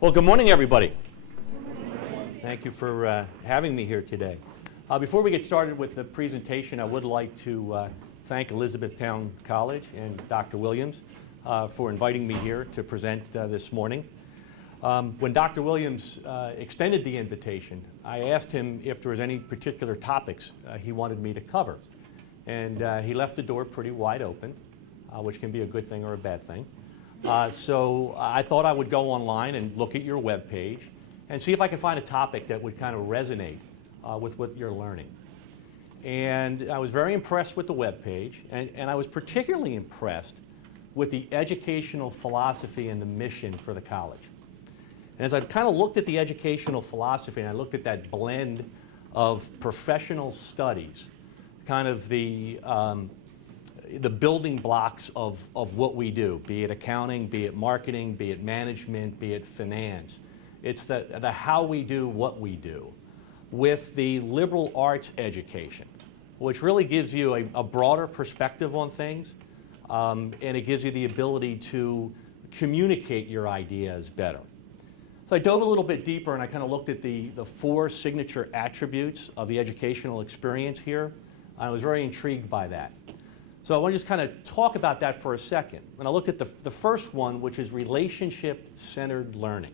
Well, good morning, everybody. Thank you for having me here today. Before we get started with the presentation, I would like to thank Elizabethtown College and Dr. Williams for inviting me here to present this morning. When Dr. Williams extended the invitation, I asked him if there was any particular topics he wanted me to cover. And he left the door pretty wide open, which can be a good thing or a bad thing. So I thought I would go online and look at your webpage and see if I could find a topic that would kind of resonate with what you're learning. And I was very impressed with the webpage, and I was particularly impressed with the educational philosophy and the mission for the college. And as I kind of looked at the educational philosophy and I looked at that blend of professional studies, kind of the building blocks of what we do, be it accounting, be it marketing, be it management, be it finance. It's the how we do what we do with the liberal arts education, which really gives you a broader perspective on things, and it gives you the ability to communicate your ideas better. So I dove a little bit deeper and I kind of looked at the four signature attributes of the educational experience here. I was very intrigued by that. So I want to just kind of talk about that for a second. And I looked at the first one, which is relationship-centered learning.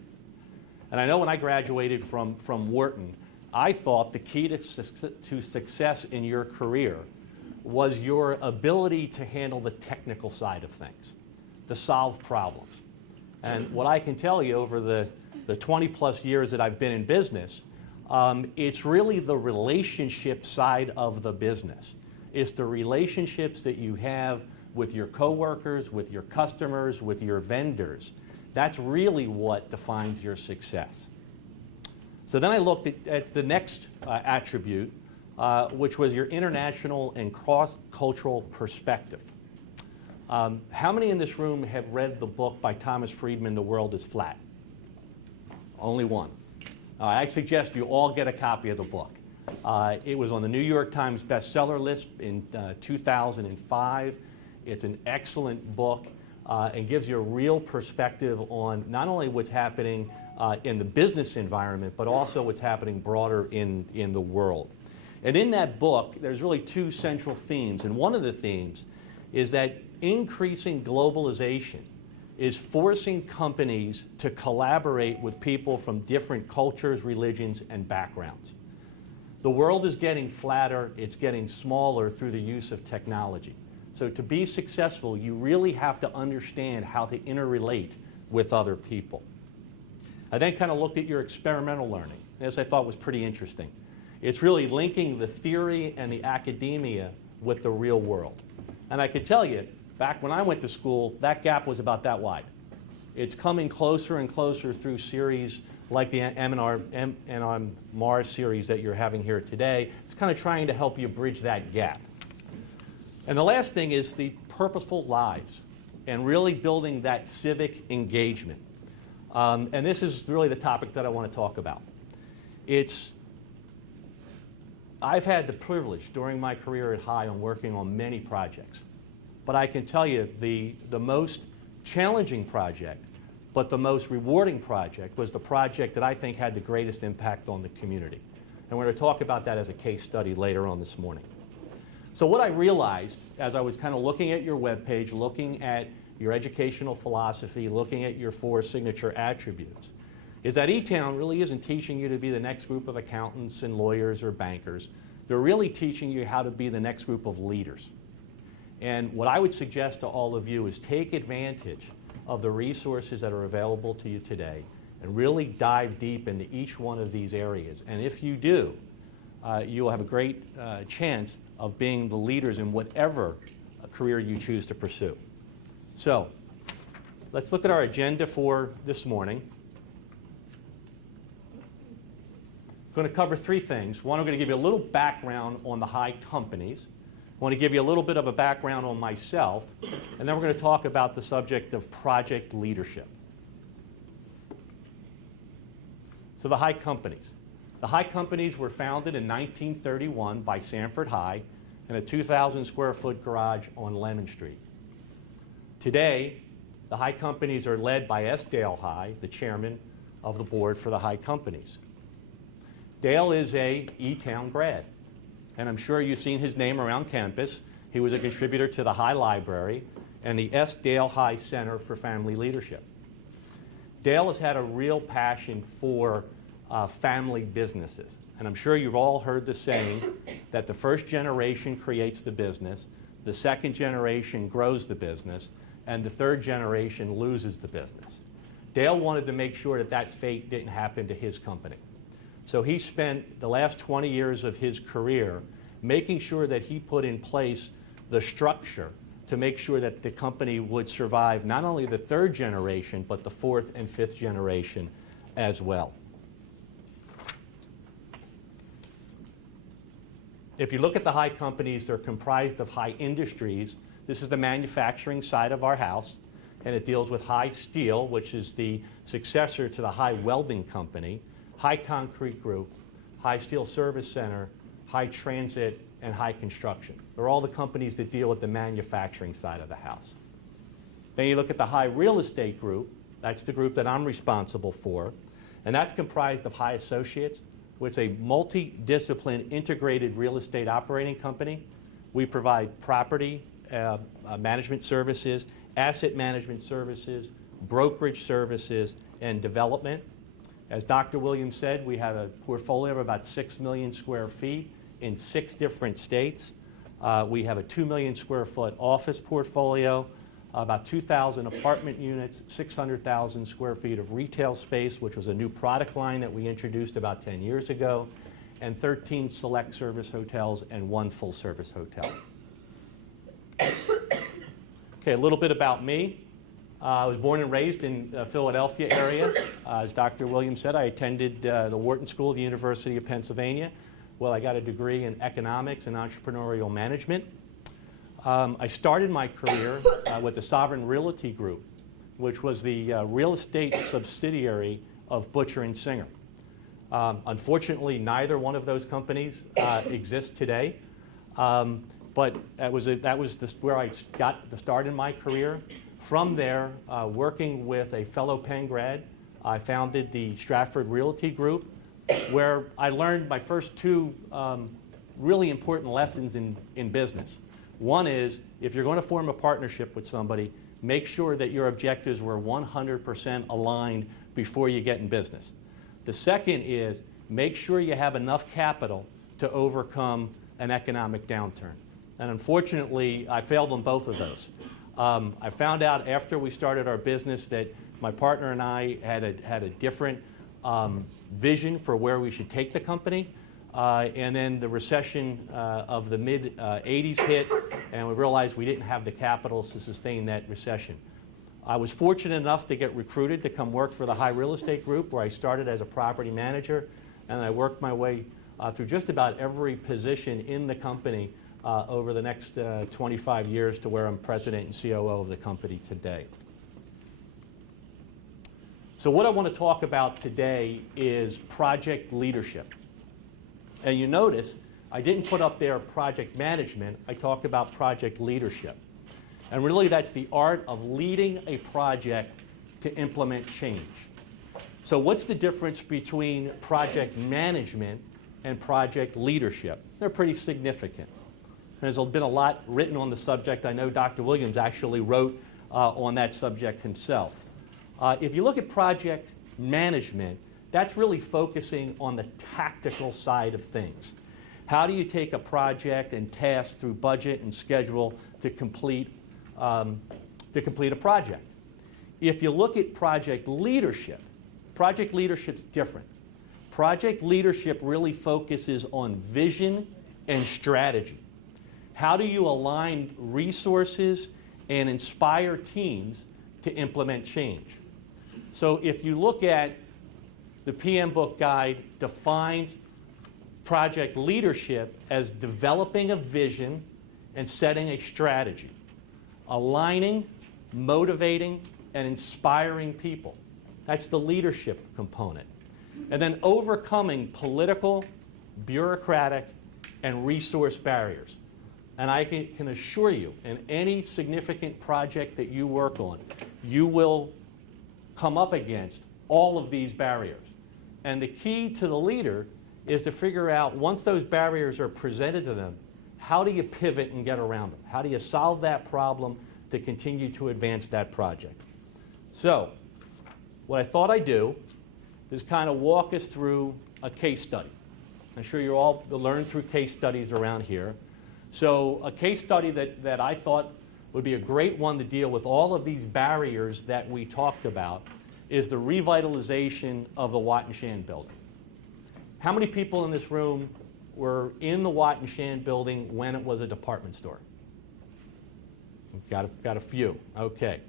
And I know when I graduated from Wharton, I thought the key to success in your career was your ability to handle the technical side of things, to solve problems. And what I can tell you over the 20-plus years that I've been in business, it's really the relationship side of the business. It's the relationships that you have with your coworkers, with your customers, with your vendors. That's really what defines your success. So then I looked at the next attribute, which was your international and cross-cultural perspective. How many in this room have read the book by Thomas Friedman, The World is Flat? Only one. I suggest you all get a copy of the book. It was on the New York Times bestseller list in 2005. It's an excellent book and gives you a real perspective on not only what's happening in the business environment, but also what's happening broader in the world. And in that book, there's really two central themes. And one of the themes is that increasing globalization is forcing companies to collaborate with people from different cultures, religions, and backgrounds. The world is getting flatter, it's getting smaller through the use of technology. So to be successful, you really have to understand how to interrelate with other people. I then kind of looked at your experimental learning, as I thought was pretty interesting. It's really linking the theory and the academia with the real world. And I could tell you, back when I went to school, that gap was about that wide. It's coming closer and closer through series like the M&R Mars series that you're having here today. It's kind of trying to help you bridge that gap. And the last thing is the purposeful lives and really building that civic engagement. And this is really the topic that I want to talk about. I've had the privilege during my career at High on working on many projects. But I can tell you the most challenging project, but the most rewarding project was the project that I think had the greatest impact on the community. And we're going to talk about that as a case study later on this morning. So what I realized as I was kind of looking at your webpage, looking at your educational philosophy, looking at your four signature attributes, is that E-Town really isn't teaching you to be the next group of accountants and lawyers or bankers. They're really teaching you how to be the next group of leaders. And what I would suggest to all of you is take advantage of the resources that are available to you today and really dive deep into each one of these areas. And if you do, you will have a great chance of being the leaders in whatever career you choose to pursue. So let's look at our agenda for this morning. I'm going to cover three things. One, I'm going to give you a little background on the High companies. I want to give you a little bit of a background on myself, and then we're going to talk about the subject of project leadership. So the High companies. The High companies were founded in 1931 by Sanford High in a 2,000 square foot garage on Lemon Street. Today, the High companies are led by S. Dale High, the chairman, of the board for the High Companies. Dale is a E-Town grad, and I'm sure you've seen his name around campus. He was a contributor to the High Library and the S. Dale High Center for Family Leadership. Dale has had a real passion for family businesses, and I'm sure you've all heard the saying that the first generation creates the business, the second generation grows the business, and the third generation loses the business. Dale wanted to make sure that that fate didn't happen to his company. So he spent the last 20 years of his career making sure that he put in place the structure to make sure that the company would survive not only the third generation, but the fourth and fifth generation as well. If you look at the High Companies, they're comprised of High Industries. This is the manufacturing side of our house, and it deals with High Steel, which is the successor to the High Welding Company, High Concrete Group, High Steel Service Center, High Transit, and High Construction. They're all the companies that deal with the manufacturing side of the house. Then you look at the High Real Estate Group. That's the group that I'm responsible for, and that's comprised of High Associates, which is a multi-discipline integrated real estate operating company. We provide property management services, asset management services, brokerage services, and development. As Dr. Williams said, we have a portfolio of about 6 million square feet in 6 different states. We have a 2 million square foot office portfolio, about 2,000 apartment units, 600,000 square feet of retail space, which was a new product line that we introduced about 10 years ago, and 13 select service hotels and 1 full service hotel. Okay, a little bit about me. I was born and raised in the Philadelphia area. As Dr. Williams said, I attended the Wharton School of the University of Pennsylvania. Well, I got a degree in economics and entrepreneurial management. I started my career with the Sovereign Realty Group, which was the real estate subsidiary of Butcher and Singer. Unfortunately, neither one of those companies exist today, but that was where I got the start in my career. From there, working with a fellow Penn grad, I founded the Stratford Realty Group, where I learned my first 2 really important lessons in business. One is, if you're going to form a partnership with somebody, make sure that your objectives were 100% aligned before you get in business. The second is, make sure you have enough capital to overcome an economic downturn. And unfortunately, I failed on both of those. I found out after we started our business that my partner and I had a different vision for where we should take the company. And then the recession of the mid-'80s hit, and we realized we didn't have the capital to sustain that recession. I was fortunate enough to get recruited to come work for the High Real Estate Group, where I started as a property manager, and I worked my way through just about every position in the company over the next 25 years to where I'm president and COO of the company today. So what I want to talk about today is project leadership. And you notice I didn't put up there project management, I talked about project leadership. And really that's the art of leading a project to implement change. So what's the difference between project management and project leadership? They're pretty significant. There's been a lot written on the subject. I know Dr. Williams actually wrote on that subject himself. If you look at project management, that's really focusing on the tactical side of things. How do you take a project and task through budget and schedule to complete a project? If you look at project leadership's different. Project leadership really focuses on vision and strategy. How do you align resources and inspire teams to implement change? So if you look at the PM Book Guide defines project leadership as developing a vision and setting a strategy, aligning, motivating, and inspiring people. That's the leadership component. And then overcoming political, bureaucratic, and resource barriers. And I can assure you, in any significant project that you work on, you will come up against all of these barriers. And the key to the leader is to figure out, once those barriers are presented to them, how do you pivot and get around them? How do you solve that problem to continue to advance that project? So, what I thought I'd do is kind of walk us through a case study. I'm sure you all learn through case studies around here. So a case study that I thought would be a great one to deal with all of these barriers that we talked about is the revitalization of the Watt and Shand building. How many people in this room were in the Watt and Shand building when it was a department store? Got a few. Okay.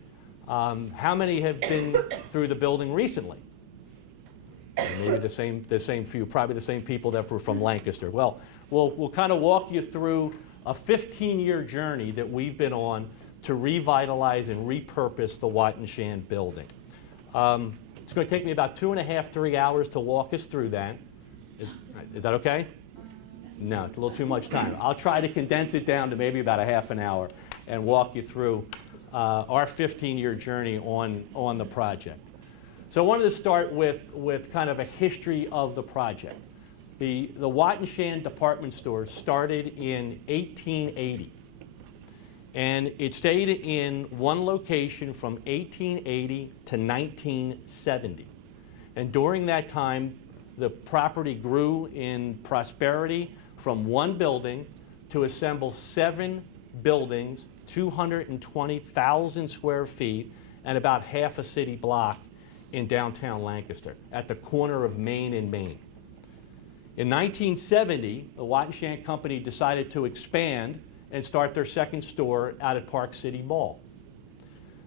How many have been through the building recently? Maybe the same few, probably the same people that were from Lancaster. Well, we'll kind of walk you through a 15-year journey that we've been on to revitalize and repurpose the Watt and Shand building. It's going to take me about 2.5, 3 hours to walk us through that. Is that okay? No, it's a little too much time. I'll try to condense it down to maybe about a half an hour and walk you through our 15-year journey on the project. So I wanted to start with kind of a history of the project. The Watt and Shand department store started in 1880. And it stayed in one location from 1880 to 1970. And during that time, the property grew in prosperity from one building to assemble 7 buildings, 220,000 square feet, and about half a city block in downtown Lancaster, at the corner of Main and Main. In 1970, the Watt and Shand Company decided to expand and start their second store out at Park City Mall.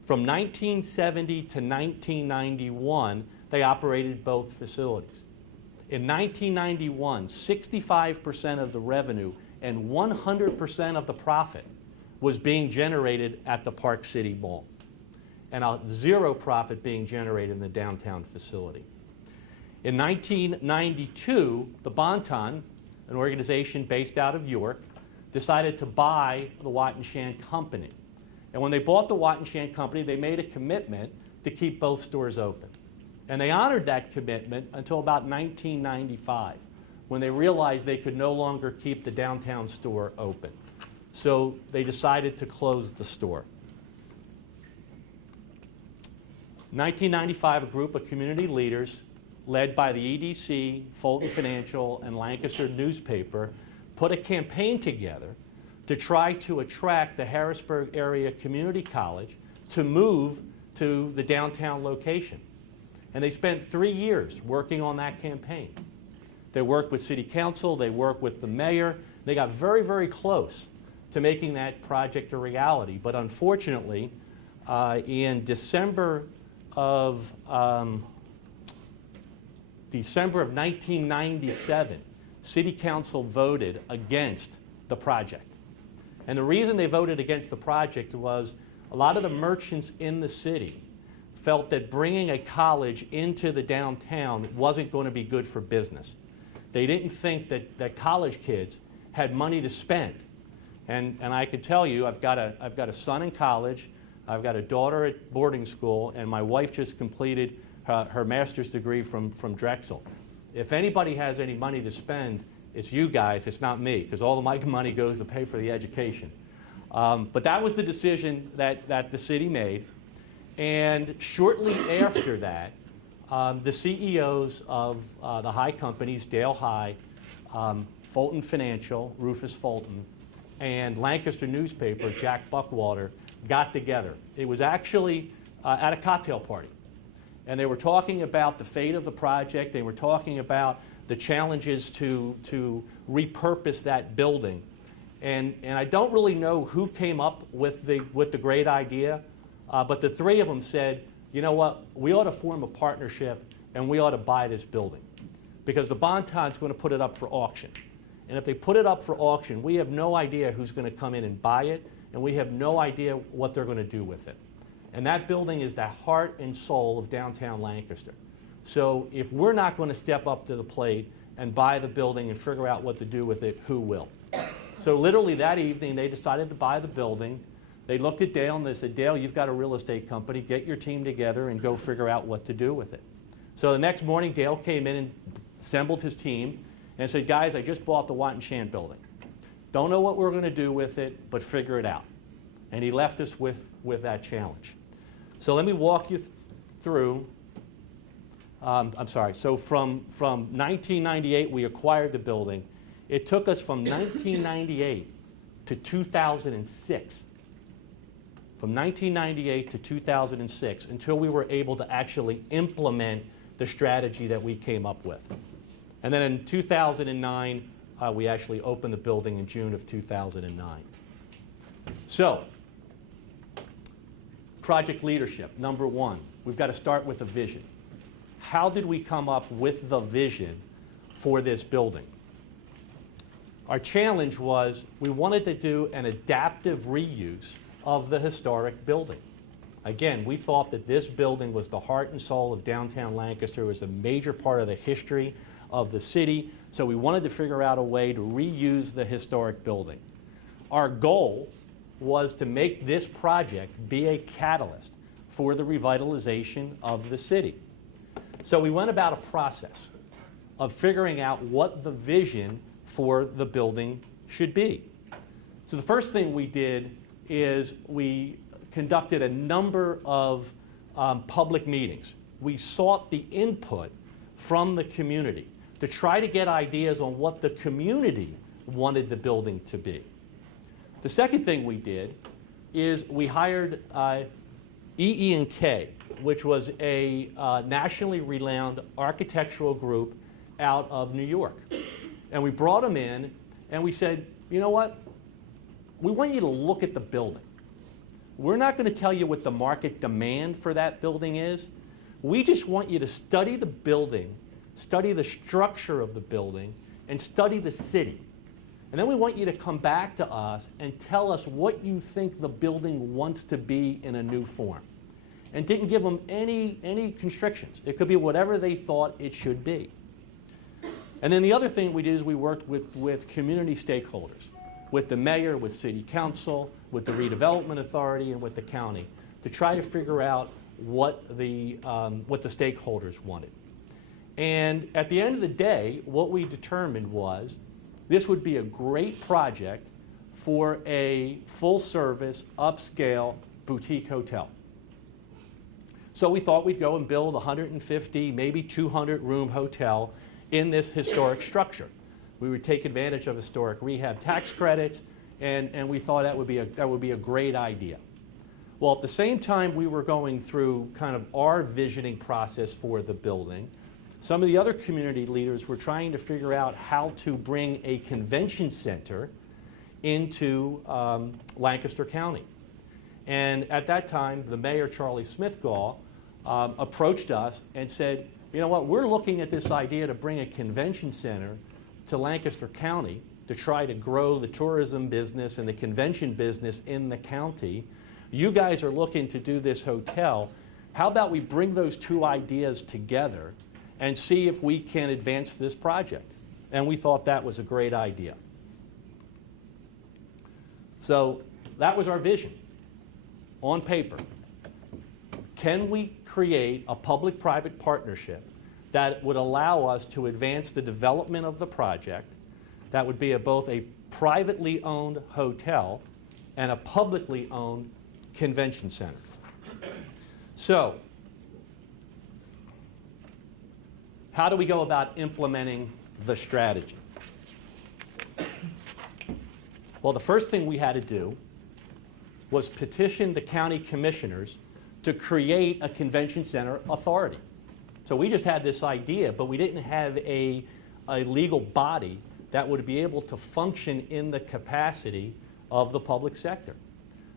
From 1970 to 1991, they operated both facilities. In 1991, 65% of the revenue and 100% of the profit was being generated at the Park City Mall, and zero profit being generated in the downtown facility. In 1992, the Bon-Ton, an organization based out of York, decided to buy the Watt and Shand Company. And when they bought the Watt and Shand Company, they made a commitment to keep both stores open. And they honored that commitment until about 1995, when they realized they could no longer keep the downtown store open. So they decided to close the store. 1995, a group of community leaders led by the EDC, Fulton Financial, and Lancaster newspaper put a campaign together to try to attract the Harrisburg Area Community College to move to the downtown location. And they spent 3 years working on that campaign. They worked with City Council, they worked with the mayor, they got very, very close to making that project a reality. But unfortunately, in December of 1997, City Council voted against the project. And the reason they voted against the project was a lot of the merchants in the city felt that bringing a college into the downtown wasn't going to be good for business. They didn't think that college kids had money to spend. And I can tell you, I've got a son in college, I've got a daughter at boarding school, and my wife just completed her master's degree from Drexel. If anybody has any money to spend, it's you guys, it's not me, because all of my money goes to pay for the education. But that was the decision that the city made. And shortly after that, the CEOs of the high companies, Dale High, Fulton Financial, Rufus Fulton, and Lancaster newspaper, Jack Buckwater, got together. It was actually at a cocktail party. And they were talking about the fate of the project. They were talking about the challenges to repurpose that building. And I don't really know who came up with the great idea, but the three of them said, you know what, we ought to form a partnership and we ought to buy this building. Because the Bon-Ton's going to put it up for auction. And if they put it up for auction, we have no idea who's going to come in and buy it, and we have no idea what they're going to do with it. And that building is the heart and soul of downtown Lancaster. So if we're not going to step up to the plate and buy the building and figure out what to do with it, who will? So literally that evening, they decided to buy the building. They looked at Dale and they said, Dale, you've got a real estate company. Get your team together and go figure out what to do with it. So the next morning, Dale came in and assembled his team and said, guys, I just bought the Wattenshand building. Don't know what we're going to do with it, but figure it out. And he left us with that challenge. So let me walk you through. So from 1998, we acquired the building. It took us from 1998 to 2006. From 1998 to 2006 until we were able to actually implement the strategy that we came up with. And then in 2009, we actually opened the building in June of 2009. So, project leadership, number one, we've got to start with a vision. How did we come up with the vision for this building? Our challenge was we wanted to do an adaptive reuse of the historic building. Again, we thought that this building was the heart and soul of downtown Lancaster. It was a major part of the history of the city, so we wanted to figure out a way to reuse the historic building. Our goal was to make this project be a catalyst for the revitalization of the city. So we went about a process of figuring out what the vision for the building should be. So the first thing we did is we conducted a number of public meetings. We sought the input from the community to try to get ideas on what the community wanted the building to be. The second thing we did is we hired EE&K, which was a nationally renowned architectural group out of New York. And we brought them in and we said, you know what? We want you to look at the building. We're not going to tell you what the market demand for that building is. We just want you to study the building, study the structure of the building, and study the city. And then we want you to come back to us and tell us what you think the building wants to be in a new form. And didn't give them any constrictions. It could be whatever they thought it should be. And then the other thing we did is we worked with community stakeholders, with the mayor, with city council, with the redevelopment authority, and with the county, to try to figure out what the stakeholders wanted. And at the end of the day, what we determined was this would be a great project for a full-service, upscale boutique hotel. So we thought we'd go and build a 150, maybe 200-room hotel in this historic structure. We would take advantage of historic rehab tax credits, and we thought that would be a great idea. Well, at the same time we were going through kind of our visioning process for the building, some of the other community leaders were trying to figure out how to bring a convention center into Lancaster County. And at that time, the mayor, Charlie Smithgall, approached us and said, you know what, we're looking at this idea to bring a convention center to Lancaster County to try to grow the tourism business and the convention business in the county. You guys are looking to do this hotel. How about we bring those two ideas together and see if we can advance this project? And we thought that was a great idea. So that was our vision on paper. Can we create a public-private partnership that would allow us to advance the development of the project that would be both a privately owned hotel and a publicly owned convention center? So, how do we go about implementing the strategy? Well, the first thing we had to do was petition the county commissioners to create a convention center authority. So we just had this idea, but we didn't have a legal body that would be able to function in the capacity of the public sector.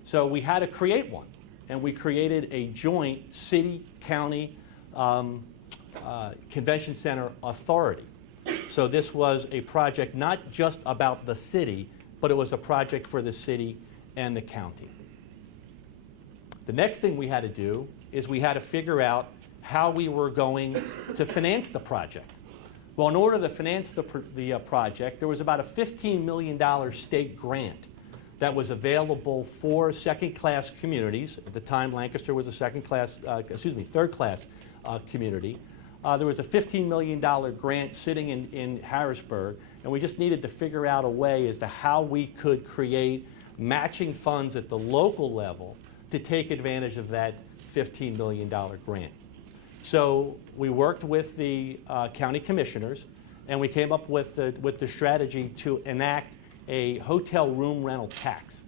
So we had to create one, and we created a joint city-county convention center authority. So this was a project not just about the city, but it was a project for the city and the county. The next thing we had to do is we had to figure out how we were going to finance the project. Well, in order to finance the project, there was about a $15 million state grant that was available for second-class communities. At the time, Lancaster was a third-class community. there was a $15 million grant sitting in Harrisburg, and we just needed to figure out a way as to how we could create matching funds at the local level to take advantage of that $15 million grant. So we worked with the county commissioners, and we came up with the strategy to enact a hotel room rental tax.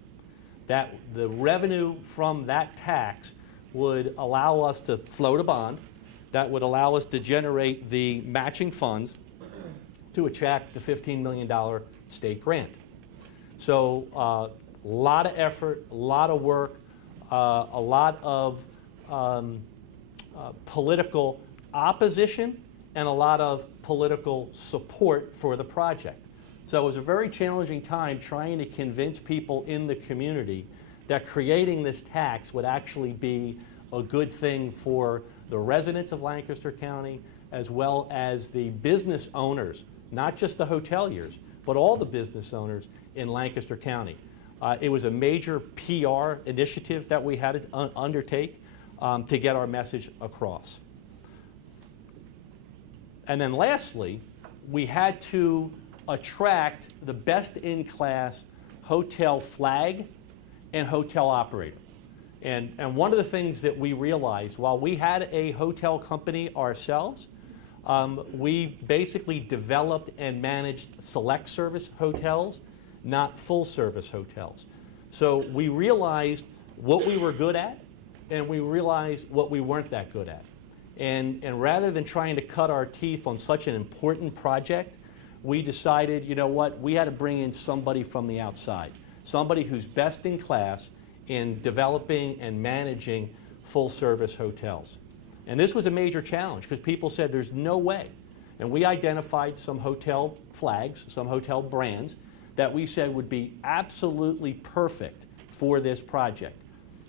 That the revenue from that tax would allow us to float a bond that would allow us to generate the matching funds to attract the $15 million state grant. So a lot of effort, a lot of work, a lot of political opposition, and a lot of political support for the project. So it was a very challenging time trying to convince people in the community that creating this tax would actually be a good thing for the residents of Lancaster County, as well as the business owners, not just the hoteliers, but all the business owners in Lancaster County. It was a major PR initiative that we had to undertake to get our message across. And then lastly, we had to attract the best-in-class hotel flag and hotel operator. And one of the things that we realized, while we had a hotel company ourselves, we basically developed and managed select service hotels, not full service hotels. So we realized what we were good at, and we realized what we weren't that good at. And rather than trying to cut our teeth on such an important project, we decided, you know what, we had to bring in somebody from the outside, somebody who's best in class in developing and managing full-service hotels. And this was a major challenge because people said there's no way. And we identified some hotel flags, some hotel brands that we said would be absolutely perfect for this project.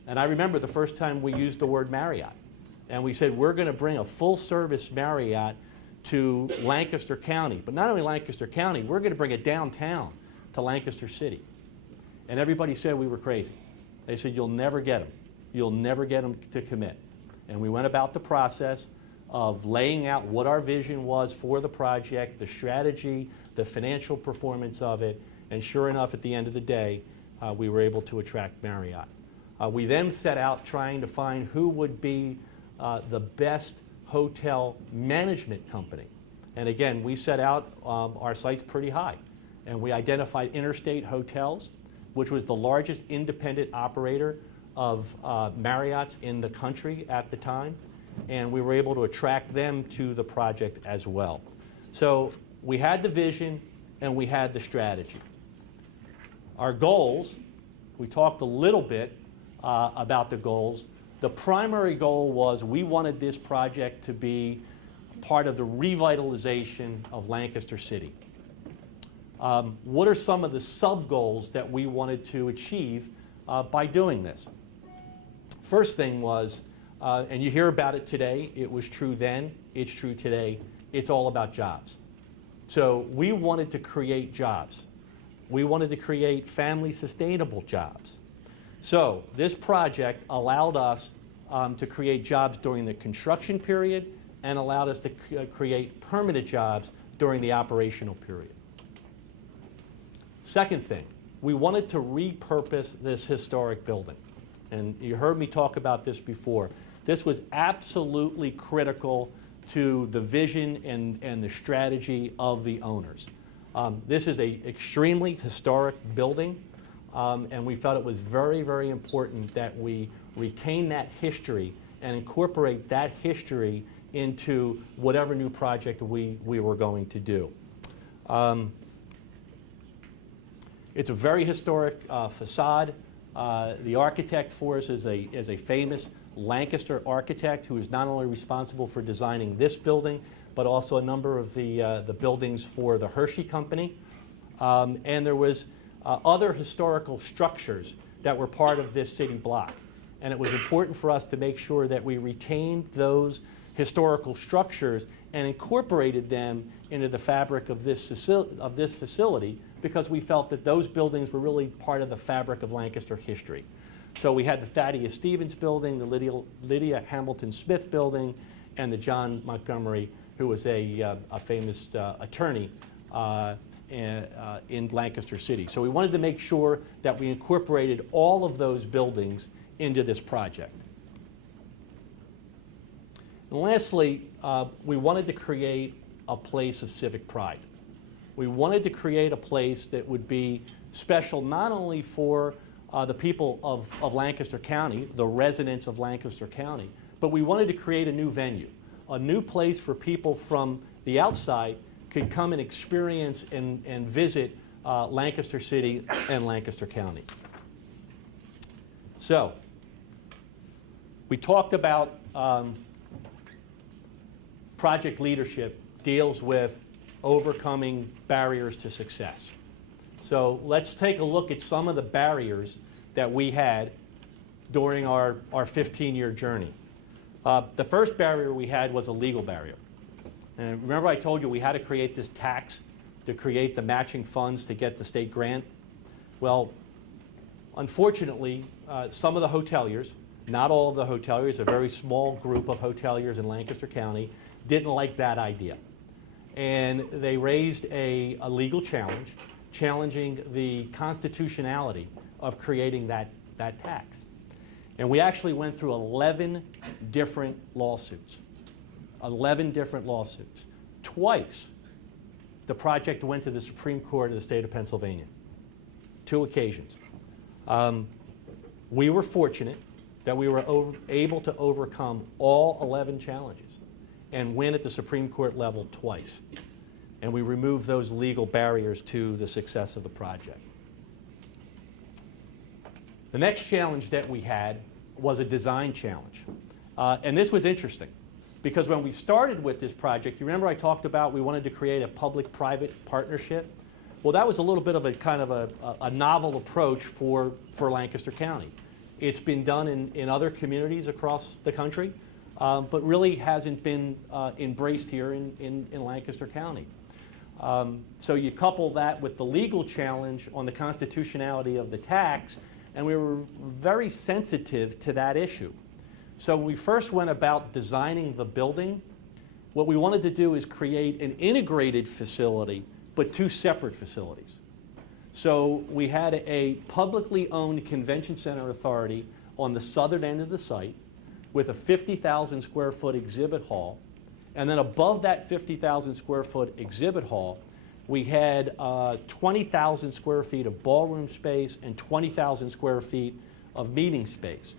And I remember the first time we used the word Marriott. And we said, we're going to bring a full-service Marriott to Lancaster County. But not only Lancaster County, we're going to bring it downtown to Lancaster City. And everybody said we were crazy. They said, you'll never get them. You'll never get them to commit. And we went about the process of laying out what our vision was for the project, the strategy, the financial performance of it, and sure enough, at the end of the day, we were able to attract Marriott. We then set out trying to find who would be the best hotel management company. And again, we set out our sights pretty high. And we identified Interstate Hotels, which was the largest independent operator of Marriotts in the country at the time. And we were able to attract them to the project as well. So we had the vision and we had the strategy. Our goals, we talked a little bit about the goals. The primary goal was we wanted this project to be part of the revitalization of Lancaster City. What are some of the sub-goals that we wanted to achieve by doing this? First thing was, and you hear about it today, it was true then, it's true today, it's all about jobs. So we wanted to create jobs. We wanted to create family sustainable jobs. So this project allowed us to create jobs during the construction period and allowed us to create permanent jobs during the operational period. Second thing, we wanted to repurpose this historic building. And you heard me talk about this before. This was absolutely critical to the vision and the strategy of the owners. This is an extremely historic building, and we felt it was very, very important that we retain that history and incorporate that history into whatever new project we were going to do. It's a very historic facade. The architect for us is a famous Lancaster architect who is not only responsible for designing this building, but also a number of the buildings for the Hershey Company. And there was other historical structures that were part of this city block. And it was important for us to make sure that we retained those historical structures and incorporated them into the fabric of this facility, because we felt that those buildings were really part of the fabric of Lancaster history. So we had the Thaddeus Stevens building, the Lydia Hamilton Smith building, and the John Montgomery, who was a famous attorney in Lancaster City. So we wanted to make sure that we incorporated all of those buildings into this project. And lastly, we wanted to create a place of civic pride. We wanted to create a place that would be special not only for the people of Lancaster County, the residents of Lancaster County, but we wanted to create a new venue, a new place for people from the outside could come and experience and visit Lancaster City and Lancaster County. So, we talked about project leadership deals with overcoming barriers to success. So let's take a look at some of the barriers that we had during our 15-year journey. The first barrier we had was a legal barrier. And remember I told you we had to create this tax to create the matching funds to get the state grant? Well, unfortunately, some of the hoteliers, not all of the hoteliers, a very small group of hoteliers in Lancaster County, didn't like that idea. And they raised a legal challenge, challenging the constitutionality of creating that tax. And we actually went through 11 different lawsuits. 11 different lawsuits. Twice, the project went to the Supreme Court of the state of Pennsylvania. 2 occasions. We were fortunate that we were able to overcome all 11 challenges and win at the Supreme Court level twice. And we removed those legal barriers to the success of the project. The next challenge that we had was a design challenge. And this was interesting because when we started with this project, you remember I talked about we wanted to create a public-private partnership? Well, that was a little bit of a kind of a novel approach for Lancaster County. It's been done in other communities across the country, but really hasn't been embraced here in Lancaster County. So you couple that with the legal challenge on the constitutionality of the tax, and we were very sensitive to that issue. So when we first went about designing the building, what we wanted to do is create an integrated facility, but 2 separate facilities. So we had a publicly owned convention center authority on the southern end of the site with a 50,000 square foot exhibit hall. And then above that 50,000 square foot exhibit hall, we had 20,000 square feet of ballroom space and 20,000 square feet of meeting space.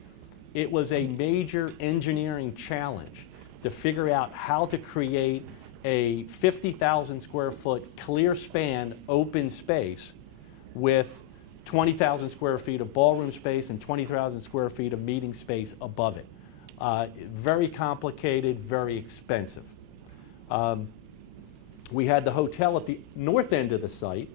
It was a major engineering challenge to figure out how to create a 50,000 square foot clear span open space with 20,000 square feet of ballroom space and 20,000 square feet of meeting space above it. Very complicated, very expensive. We had the hotel at the north end of the site,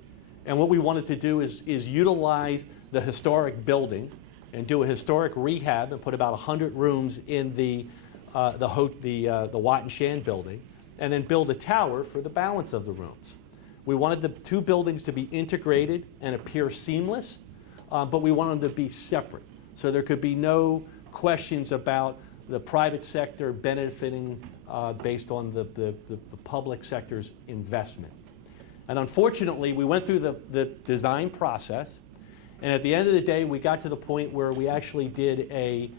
and what we wanted to do is utilize the historic building and do a historic rehab and put about 100 rooms in the Watt and Shan building, and then build a tower for the balance of the rooms. We wanted the 2 buildings to be integrated and appear seamless, but we wanted them to be separate. So there could be no questions about the private sector benefiting based on the public sector's investment. And unfortunately, we went through the design process, and at the end of the day, we got to the point where we actually did a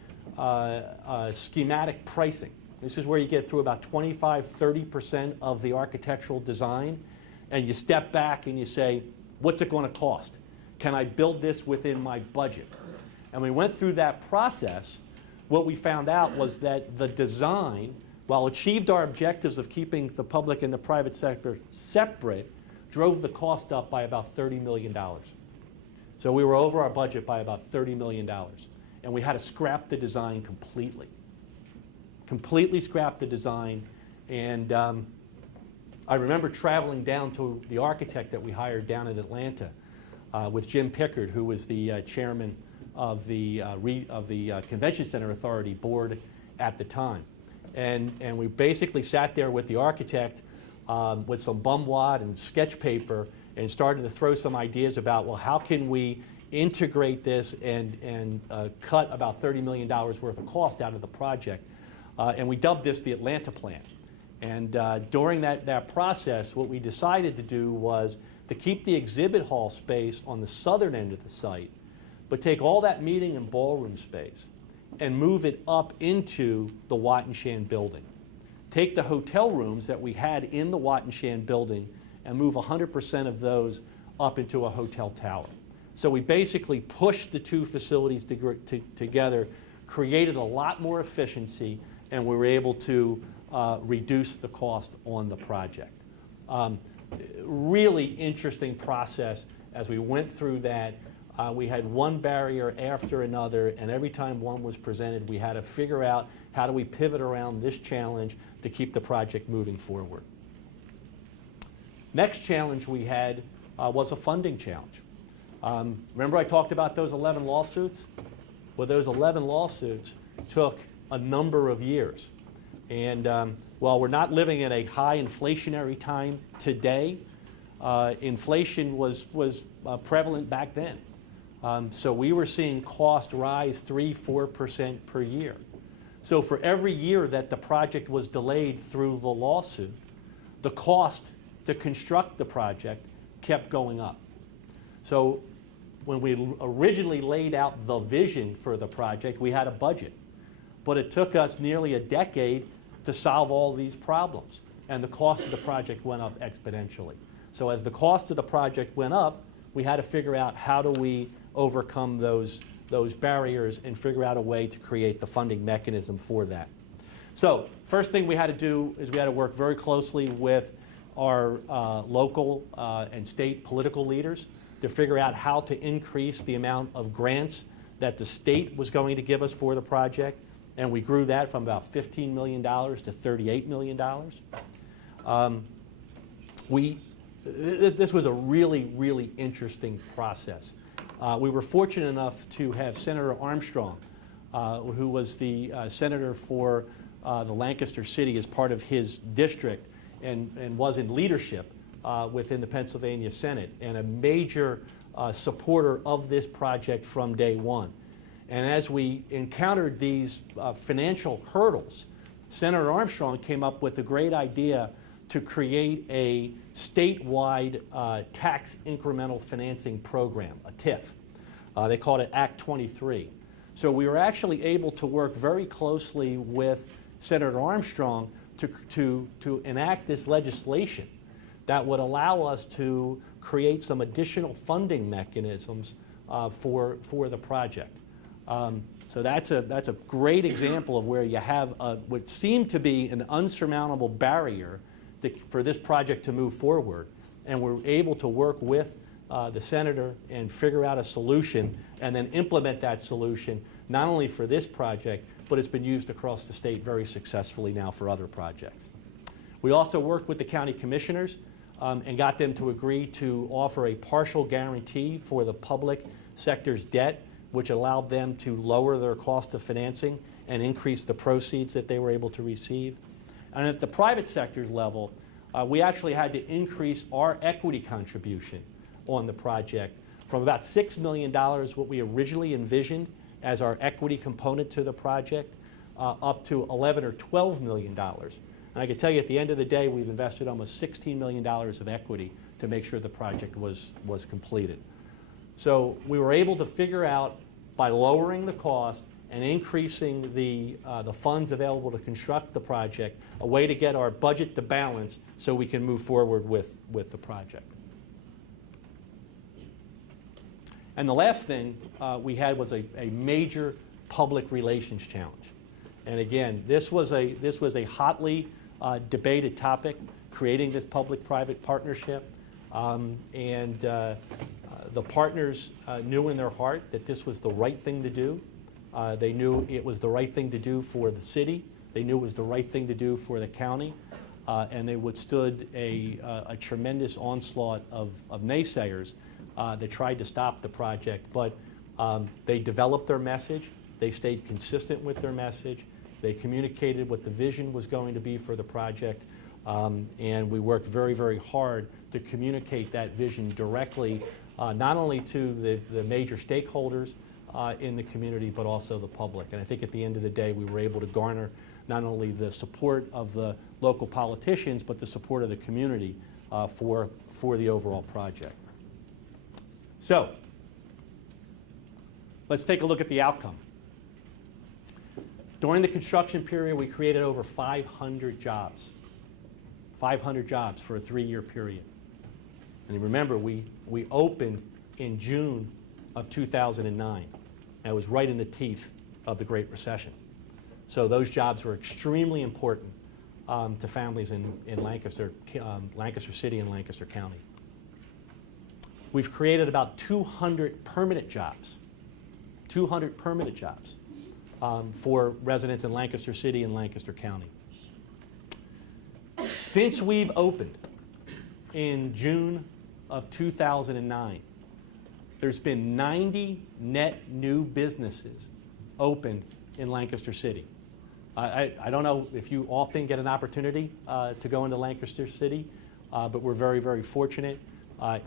schematic pricing. This is where you get through about 25–30% of the architectural design, and you step back and you say, what's it going to cost? Can I build this within my budget? And we went through that process. What we found out was that the design, while achieved our objectives of keeping the public and the private sector separate, drove the cost up by about $30 million. So we were over our budget by about $30 million. And we had to scrap the design completely. Completely scrap the design. And I remember traveling down to the architect that we hired down in Atlanta with Jim Pickard, who was the chairman of the Convention Center Authority board at the time. And we basically sat there with the architect with some bum wad and sketch paper and started to throw some ideas about, well, how can we integrate this and cut about $30 million worth of cost out of the project. And we dubbed this the Atlanta Plan. And during that process, what we decided to do was to keep the exhibit hall space on the southern end of the site, but take all that meeting and ballroom space and move it up into the Wattenshan building. Take the hotel rooms that we had in the Wattenshan building and move 100% of those up into a hotel tower. So we basically pushed the two facilities together, created a lot more efficiency, and we were able to reduce the cost on the project. Really interesting process as we went through that. We had one barrier after another, and every time one was presented, we had to figure out how do we pivot around this challenge to keep the project moving forward. Next challenge we had was a funding challenge. Remember I talked about those 11 lawsuits? Well, those 11 lawsuits took a number of years. And while we're not living in a high inflationary time today, inflation was prevalent back then. So we were seeing cost rise 3–4% per year. So for every year that the project was delayed through the lawsuit, the cost to construct the project kept going up. So when we originally laid out the vision for the project, we had a budget. But it took us nearly a decade to solve all these problems. And the cost of the project went up exponentially. So as the cost of the project went up, we had to figure out how do we overcome those barriers and figure out a way to create the funding mechanism for that. So first thing we had to do is we had to work very closely with our local and state political leaders to figure out how to increase the amount of grants that the state was going to give us for the project. And we grew that from about $15 million to $38 million. This was a really, really interesting process. We were fortunate enough to have Senator Armstrong, who was the senator for the Lancaster City as part of his district and was in leadership within the Pennsylvania Senate and a major supporter of this project from day one. And as we encountered these financial hurdles, Senator Armstrong came up with a great idea to create a statewide tax incremental financing program, a TIF. They called it Act 23. So we were actually able to work very closely with Senator Armstrong to enact this legislation that would allow us to create some additional funding mechanisms for the project. So that's a great example of where you have what seemed to be an unsurmountable barrier for this project to move forward, and we're able to work with the senator and figure out a solution and then implement that solution not only for this project, but it's been used across the state very successfully now for other projects. We also worked with the county commissioners and got them to agree to offer a partial guarantee for the public sector's debt, which allowed them to lower their cost of financing and increase the proceeds that they were able to receive. And at the private sector's level, we actually had to increase our equity contribution on the project from about $6 million, what we originally envisioned as our equity component to the project, up to $11 or $12 million. And I can tell you at the end of the day, we've invested almost $16 million of equity to make sure the project was completed. So we were able to figure out, by lowering the cost and increasing the funds available to construct the project, a way to get our budget to balance so we can move forward with the project. And the last thing we had was a major public relations challenge. And again, this was a hotly debated topic, creating this public-private partnership. The partners knew in their heart that this was the right thing to do. They knew it was the right thing to do for the city. They knew it was the right thing to do for the county. And they withstood a tremendous onslaught of naysayers that tried to stop the project. But they developed their message. They stayed consistent with their message. They communicated what the vision was going to be for the project. And we worked very, very hard to communicate that vision directly, not only to the major stakeholders in the community, but also the public. And I think at the end of the day, we were able to garner not only the support of the local politicians, but the support of the community for the overall project. So, let's take a look at the outcome. During the construction period, we created over 500 jobs. 500 jobs for a 3-year period. And remember, we opened in June of 2009. That was right in the teeth of the Great Recession. So those jobs were extremely important to families in Lancaster, Lancaster City and Lancaster County. We've created about 200 permanent jobs. 200 permanent jobs for residents in Lancaster City and Lancaster County. Since we've opened in June of 2009, there's been 90 net new businesses opened in Lancaster City. I don't know if you often get an opportunity to go into Lancaster City, but we're very, very fortunate.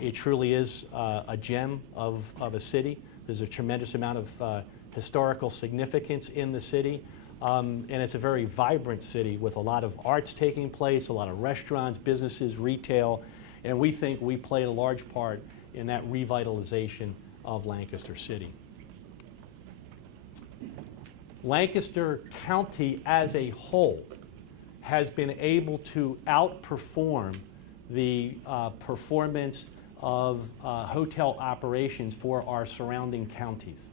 It truly is a gem of a city. There's a tremendous amount of historical significance in the city, and it's a very vibrant city with a lot of arts taking place, a lot of restaurants, businesses, retail, and we think we played a large part in that revitalization of Lancaster City. Lancaster County as a whole has been able to outperform the performance of hotel operations for our surrounding counties.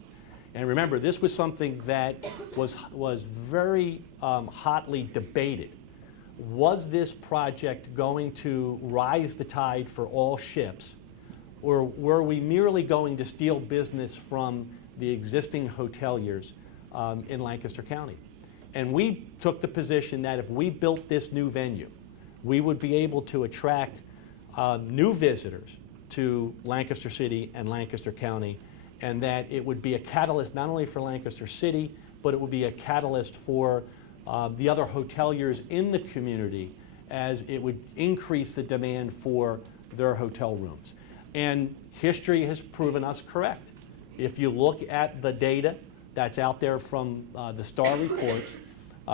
And remember, this was something that was very hotly debated. Was this project going to rise the tide for all ships, or were we merely going to steal business from the existing hoteliers in Lancaster County? And we took the position that if we built this new venue, we would be able to attract new visitors to Lancaster City and Lancaster County, and that it would be a catalyst not only for Lancaster City, but it would be a catalyst for the other hoteliers in the community, as it would increase the demand for their hotel rooms. And history has proven us correct. If you look at the data that's out there from the STAR reports,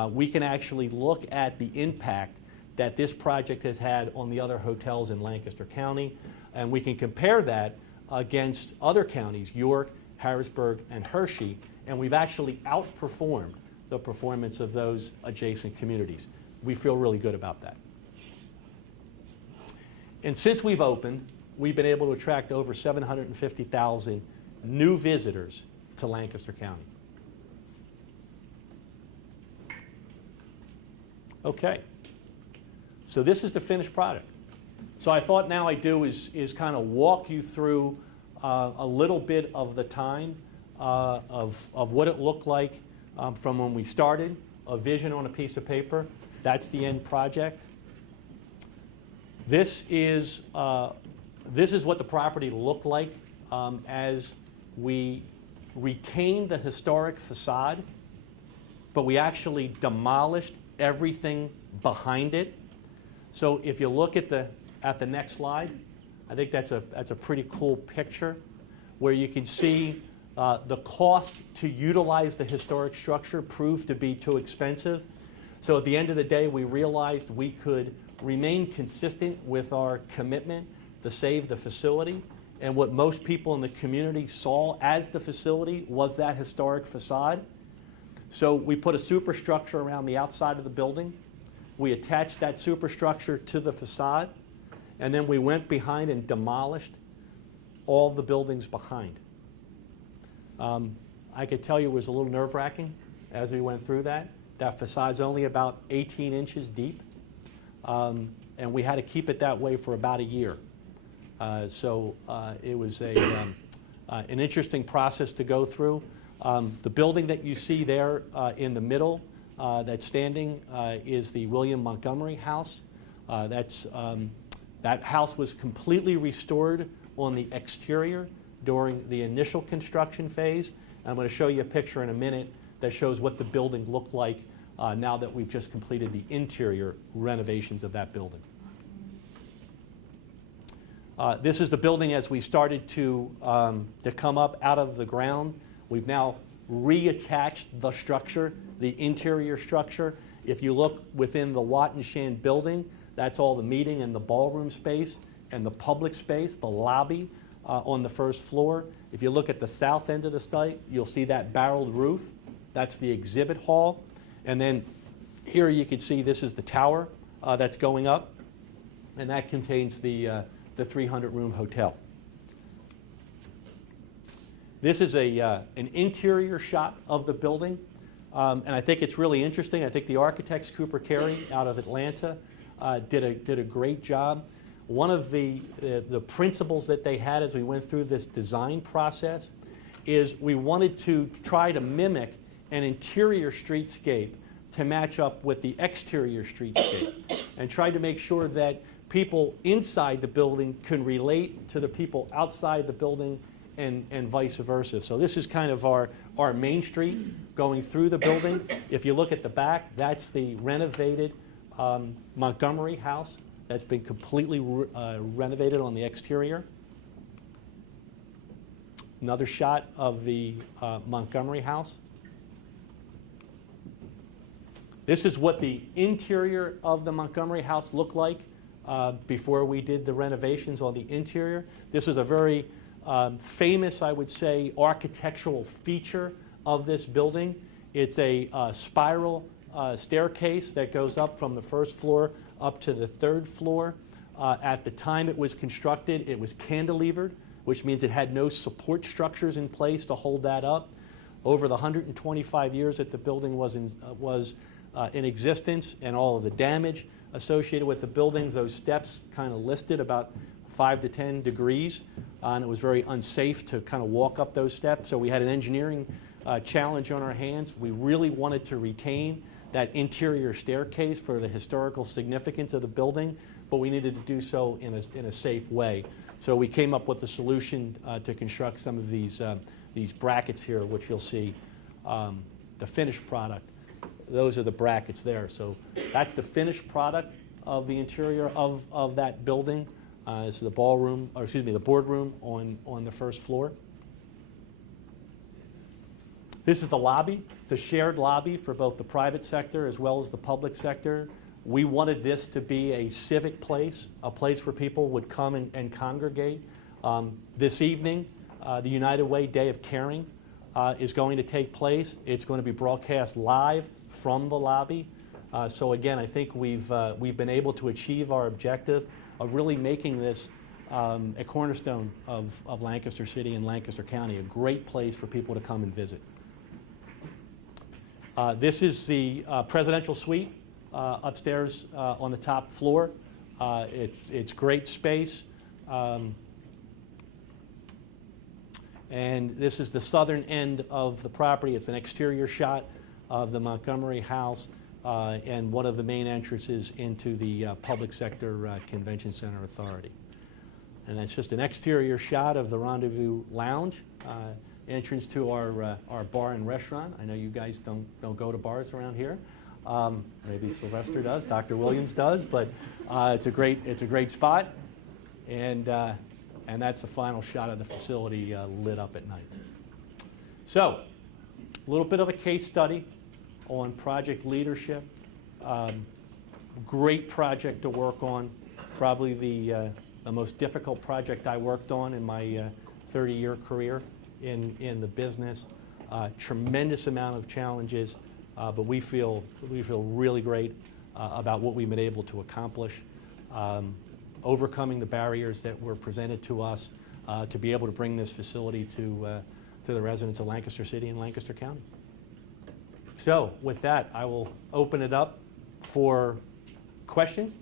we can actually look at the impact that this project has had on the other hotels in Lancaster County, and we can compare that against other counties, York, Harrisburg, and Hershey, and we've actually outperformed the performance of those adjacent communities. We feel really good about that. And since we've opened, we've been able to attract over 750,000 new visitors to Lancaster County. Okay, so this is the finished product. So I thought now I do is kind of walk you through a little bit of the time of what it looked like from when we started, a vision on a piece of paper. That's the end project. This is what the property looked like as we retained the historic facade, but we actually demolished everything behind it. So if you look at the next slide, I think that's a pretty cool picture where you can see the cost to utilize the historic structure proved to be too expensive. So at the end of the day, we realized we could remain consistent with our commitment to save the facility. And what most people in the community saw as the facility was that historic facade. So we put a superstructure around the outside of the building. We attached that superstructure to the facade, and then we went behind and demolished all the buildings behind. I could tell you it was a little nerve-wracking as we went through that. That facade's only about 18 inches deep, and we had to keep it that way for about a year. So it was an interesting process to go through. The building that you see there in the middle that's standing is the William Montgomery House. That house was completely restored on the exterior during the initial construction phase. And I'm going to show you a picture in a minute that shows what the building looked like now that we've just completed the interior renovations of that building. This is the building as we started to come up out of the ground. We've now reattached the structure, the interior structure. If you look within the Watt and Shan building, that's all the meeting and the ballroom space and the public space, the lobby on the first floor. If you look at the south end of the site, you'll see that barreled roof. That's the exhibit hall. And then here you can see this is the tower that's going up, and that contains the 300-room hotel. This is an interior shot of the building, and I think it's really interesting. I think the architects, Cooper Carey out of Atlanta, did a great job. One of the principles that they had as we went through this design process is we wanted to try to mimic an interior streetscape to match up with the exterior streetscape, and try to make sure that people inside the building can relate to the people outside the building, and vice versa. So this is kind of our main street going through the building. If you look at the back, that's the renovated Montgomery House that's been completely renovated on the exterior. Another shot of the Montgomery House. This is what the interior of the Montgomery House looked like before we did the renovations on the interior. This is a very famous, I would say, architectural feature of this building. It's a spiral staircase that goes up from the first floor up to the third floor. At the time it was constructed, it was cantilevered, which means it had no support structures in place to hold that up. Over the 125 years that the building was in existence, and all of the damage associated with the buildings, those steps kind of listed about 5 to 10 degrees, and it was very unsafe to kind of walk up those steps. So we had an engineering challenge on our hands. We really wanted to retain that interior staircase for the historical significance of the building, but we needed to do so in a safe way. So we came up with a solution to construct some of these brackets here, which you'll see the finished product. Those are the brackets there. So that's the finished product of the interior of that building. This is the ballroom, or excuse me, the boardroom on the first floor. This is the lobby. It's a shared lobby for both the private sector as well as the public sector. We wanted this to be a civic place, a place where people would come and congregate. This evening, the United Way Day of Caring is going to take place. It's going to be broadcast live from the lobby. So again, I think we've been able to achieve our objective of really making this a cornerstone of Lancaster City and Lancaster County, a great place for people to come and visit. This is the presidential suite upstairs on the top floor. It's great space. And this is the southern end of the property. It's an exterior shot of the Montgomery House and one of the main entrances into the Public Sector Convention Center Authority. And that's just an exterior shot of the Rendezvous Lounge, entrance to our bar and restaurant. I know you guys don't go to bars around here. Maybe Sylvester does, Dr. Williams does, but it's a great spot. And that's the final shot of the facility lit up at night. So, a little bit of a case study on project leadership. Great project to work on. Probably the most difficult project I worked on in my 30-year career in the business. Tremendous amount of challenges, but we feel really great about what we've been able to accomplish. Overcoming the barriers that were presented to us to be able to bring this facility to the residents of Lancaster City and Lancaster County. So with that, I will open it up for questions.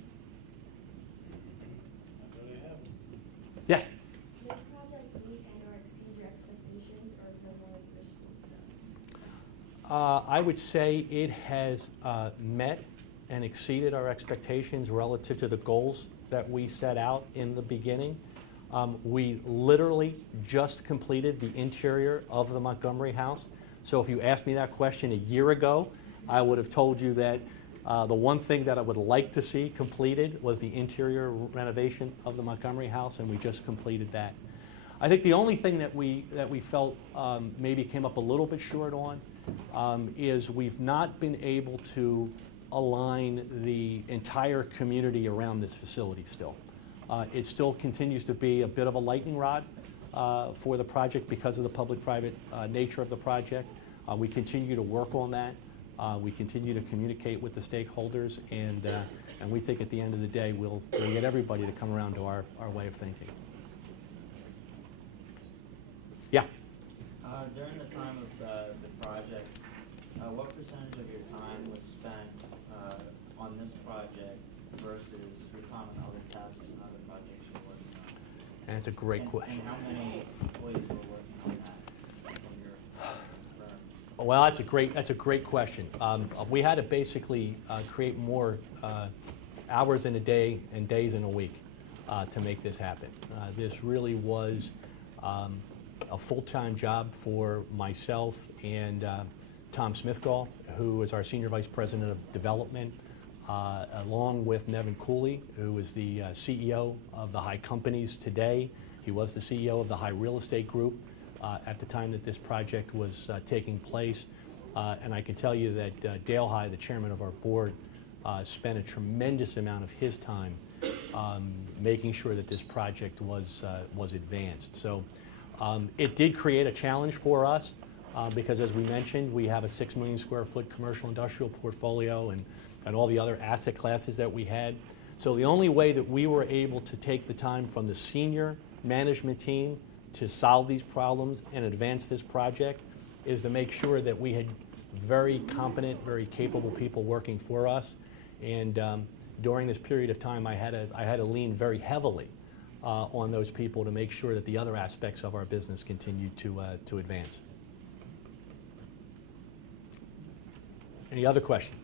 Yes? Does this project meet and/or exceed your expectations, or is there more wishful stuff? I would say it has met and exceeded our expectations relative to the goals that we set out in the beginning. We literally just completed the interior of the Montgomery House. So if you asked me that question a year ago, I would have told you that the one thing that I would like to see completed was the interior renovation of the Montgomery House, and we just completed that. I think the only thing that we felt maybe came up a little bit short on is we've not been able to align the entire community around this facility still. It still continues to be a bit of a lightning rod for the project because of the public-private nature of the project. We continue to work on that. We continue to communicate with the stakeholders, and we think at the end of the day, we'll get everybody to come around to our way of thinking. Yeah? During the time of the project, what percentage of your time was spent on this project versus your time on other tasks and other projects you're working on? And it's a great question. And how many employees were working on that from your firm? Well, that's a great question. We had to basically create more hours in a day and days in a week to make this happen. This really was a full-time job for myself and Tom Smithgall, who is our Senior Vice President of Development, along with Nevin Cooley, who is the CEO of the High Companies today. He was the CEO of the High Real Estate Group at the time that this project was taking place. And I can tell you that Dale High, the chairman of our board, spent a tremendous amount of his time making sure that this project was advanced. So it did create a challenge for us because, as we mentioned, we have a 6 million square foot commercial industrial portfolio and all the other asset classes that we had. So the only way that we were able to take the time from the senior management team to solve these problems and advance this project is to make sure that we had very competent, very capable people working for us. And during this period of time, I had to lean very heavily on those people to make sure that the other aspects of our business continued to advance. Any other questions?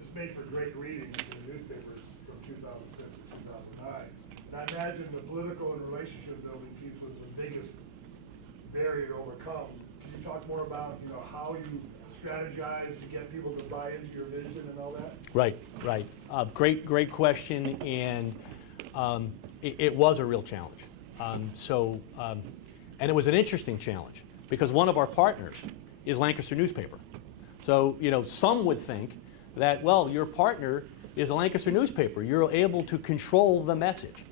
This made for great reading in the newspapers from 2006 to 2009. And I imagine the political and relationship building piece was the biggest barrier to overcome. Can you talk more about, how you strategize to get people to buy into your vision and all that? Right. Great question, and it was a real challenge. And it was an interesting challenge because one of our partners is Lancaster Newspaper. So, some would think that, well, your partner is a Lancaster newspaper. You're able to control the message.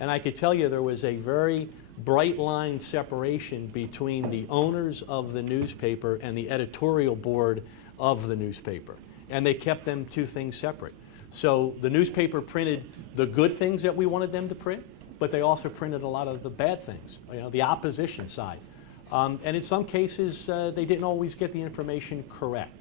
And I could tell you there was a very bright line separation between the owners of the newspaper and the editorial board of the newspaper. And they kept them two things separate. So the newspaper printed the good things that we wanted them to print, but they also printed a lot of the bad things, the opposition side. And in some cases, they didn't always get the information correct.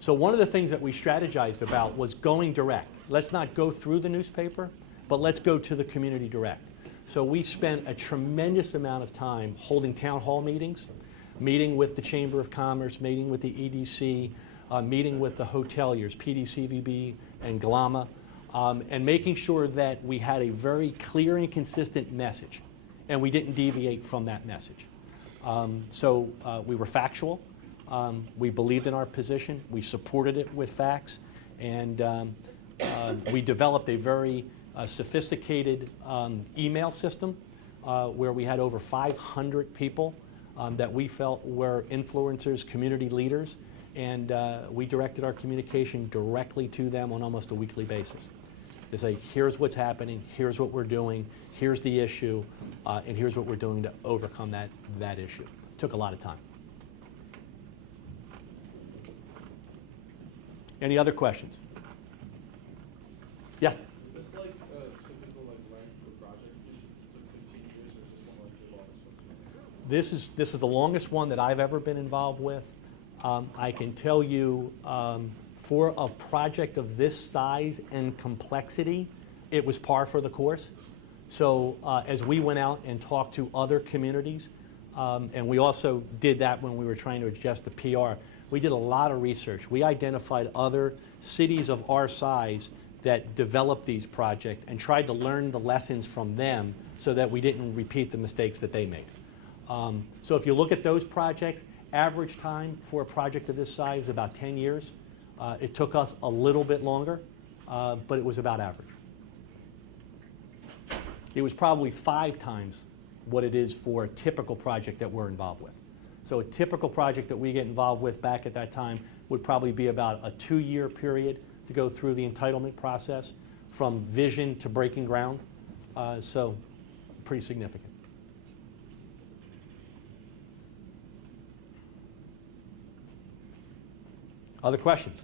So one of the things that we strategized about was going direct. Let's not go through the newspaper, but let's go to the community direct. So we spent a tremendous amount of time holding town hall meetings, meeting with the Chamber of Commerce, meeting with the EDC, meeting with the hoteliers, PDCVB and GLAMA, and making sure that we had a very clear and consistent message, and we didn't deviate from that message. So we were factual. We believed in our position. We supported it with facts, and we developed a very sophisticated email system where we had over 500 people that we felt were influencers, community leaders, and we directed our communication directly to them on almost a weekly basis. To say, here's what's happening, here's what we're doing, here's the issue, and here's what we're doing to overcome that issue. It took a lot of time. Any other questions? Yes? Is this like a typical length for project? It took 15 years, or is this one like the longest one? This is the longest one that I've ever been involved with. I can tell you, for a project of this size and complexity, it was par for the course. So as we went out and talked to other communities, and we also did that when we were trying to adjust the PR, we did a lot of research. We identified other cities of our size that developed these projects and tried to learn the lessons from them so that we didn't repeat the mistakes that they made. So if you look at those projects, average time for a project of this size is about 10 years. It took us a little bit longer, but it was about average. It was probably 5 times what it is for a typical project that we're involved with. So a typical project that we get involved with back at that time would probably be about a 2-year period to go through the entitlement process from vision to breaking ground. So pretty significant. Other questions?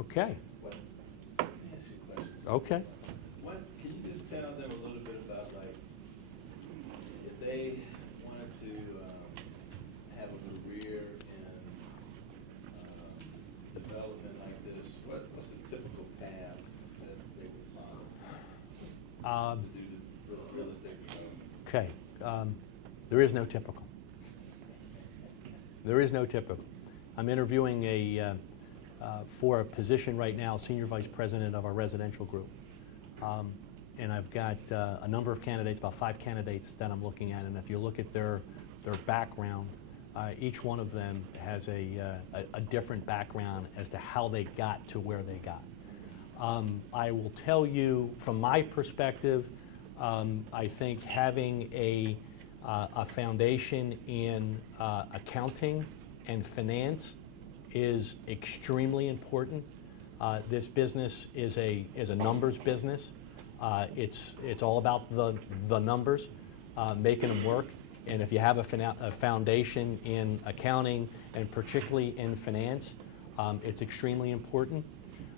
Okay. What, let me ask you a question. Okay. What, can you just tell them a little bit about, like, if they wanted to have a career in development like this, what's the typical path that they would follow to do the real estate development? Okay. There is no typical. There is no typical. I'm interviewing for a position right now, Senior Vice President of our residential group. And I've got a number of candidates, about 5 candidates that I'm looking at. And if you look at their background, each one of them has a different background as to how they got to where they got. I will tell you, from my perspective, I think having a foundation in accounting and finance is extremely important. This business is a numbers business. It's all about the numbers, making them work. And if you have a foundation in accounting and particularly in finance, it's extremely important.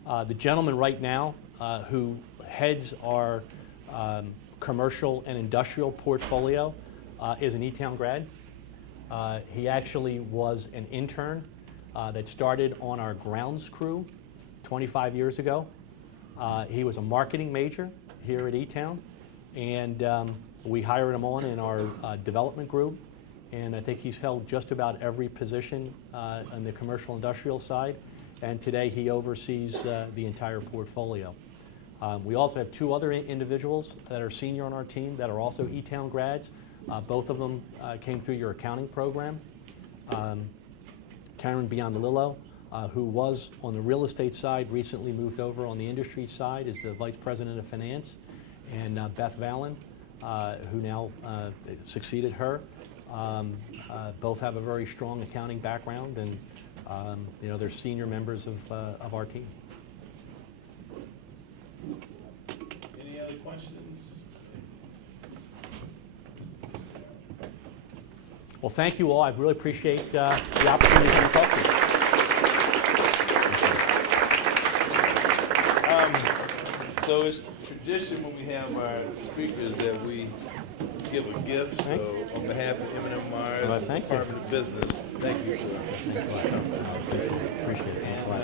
The gentleman right now who heads our commercial and industrial portfolio is an E-Town grad. He actually was an intern that started on our grounds crew 25 years ago. He was a marketing major here at E-Town, and we hired him on in our development group, and I think he's held just about every position on the commercial industrial side, and today he oversees the entire portfolio. We also have 2 other individuals that are senior on our team that are also E-Town grads. Both of them came through your accounting program. Karen Biondelillo, who was on the real estate side, recently moved over on the industry side as the Vice President of Finance, and Beth Valen, who now succeeded her. Both have a very strong accounting background, and they're senior members of our team. Any other questions? Well, thank you all. I really appreciate the opportunity to talk to you. So it's tradition when we have our speakers that we give a gift. Thank So on behalf of M&M Mars Well, and thank you. Department of Business, thank you for Thanks a lot. Appreciate it. Thanks a lot.